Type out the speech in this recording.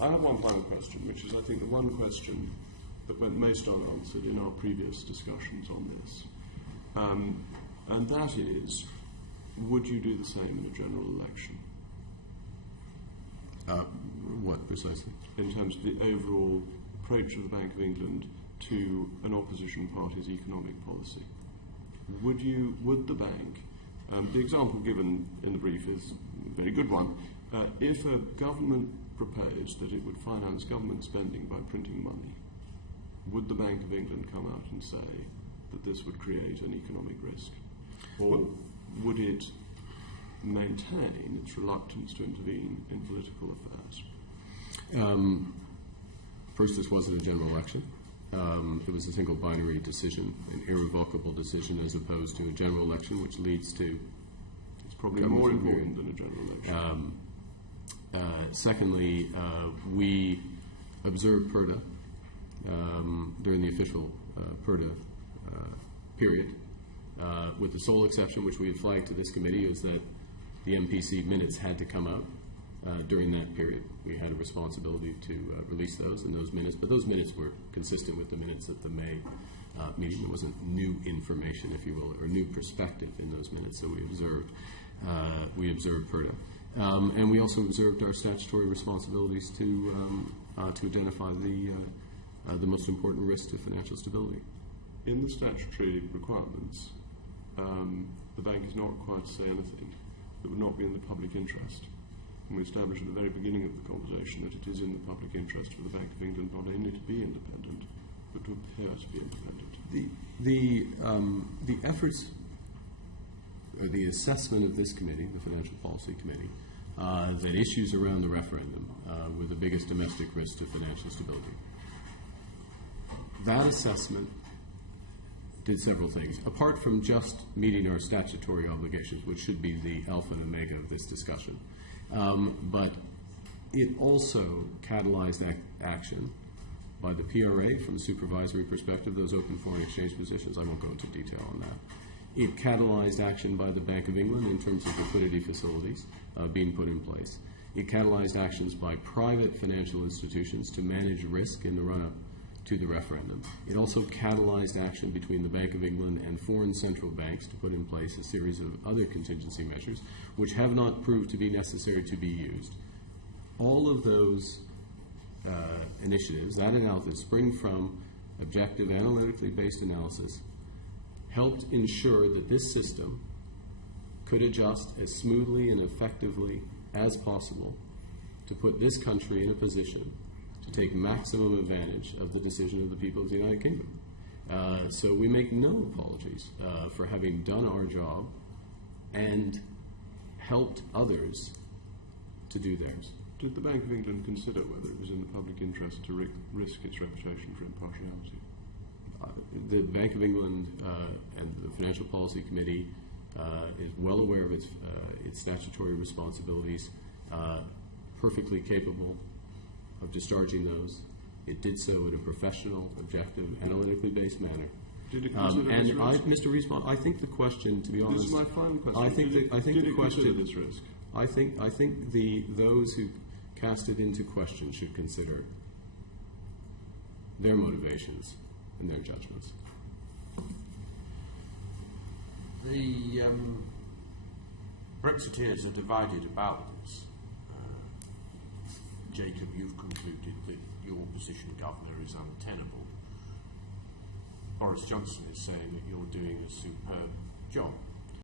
I have one final question, which is, I think, the one question that went most unanswered in our previous discussions on this. And that is, would you do the same in a general election? What precisely? In terms of the overall approach of the Bank of England to an opposition party's economic policy. Would the bank, the example given in the brief is a very good one, if a government proposed that it would finance government spending by printing money, would the Bank of England come out and say that this would create an economic risk? Or would it maintain its reluctance to intervene in political affairs? First, this wasn't a general election. It was a single binary decision, an irrevocable decision, as opposed to a general election, which leads to... It's probably more important than a general election. Secondly, we observed PERDA during the official PERDA period, with the sole exception, which we had flagged to this committee, is that the MPC minutes had to come out during that period. We had a responsibility to release those in those minutes, but those minutes were consistent with the minutes at the May meeting. There wasn't new information, if you will, or new perspective in those minutes, so we observed PERDA. And we also observed our statutory responsibilities to identify the most important risks to financial stability. In the statutory requirements, the bank is not required to say anything that would not be in the public interest. And we established at the very beginning of the conversation that it is in the public interest for the Bank of England not only to be independent, but to appear to be independent. The efforts, or the assessment of this committee, the Financial Policy Committee, that issues around the referendum were the biggest domestic risk to financial stability. That assessment did several things. Apart from just meeting our statutory obligations, which should be the alpha and omega of this discussion, but it also catalyzed action by the PRA from the supervisory perspective, those open foreign exchange positions. I won't go into detail on that. It catalyzed action by the Bank of England in terms of liquidity facilities being put in place. It catalyzed actions by private financial institutions to manage risk in the run-up to the referendum. It also catalyzed action between the Bank of England and foreign central banks to put in place a series of other contingency measures which have not proved to be necessary to be used. All of those initiatives, that analysis, spring from objective, analytically based analysis, helped ensure that this system could adjust as smoothly and effectively as possible to put this country in a position to take maximum advantage of the decision of the people of the United Kingdom. So we make no apologies for having done our job and helped others to do theirs. Did the Bank of England consider whether it was in the public interest to risk its reputation for impartiality? The Bank of England and the Financial Policy Committee is well aware of its statutory responsibilities, perfectly capable of discharging those. It did so in a professional, objective, analytically based manner. Did it consider and this risk? Mr. Rees-Mogg, I think the question, to be honest, this is my final question. I think did the it question. consider this risk? I think those who cast it into question should consider their motivations and their judgments. The Brexiteers are divided about this. Jacob, you've concluded that your position, Governor, is untenable. Boris Johnson is saying that you're doing a superb job.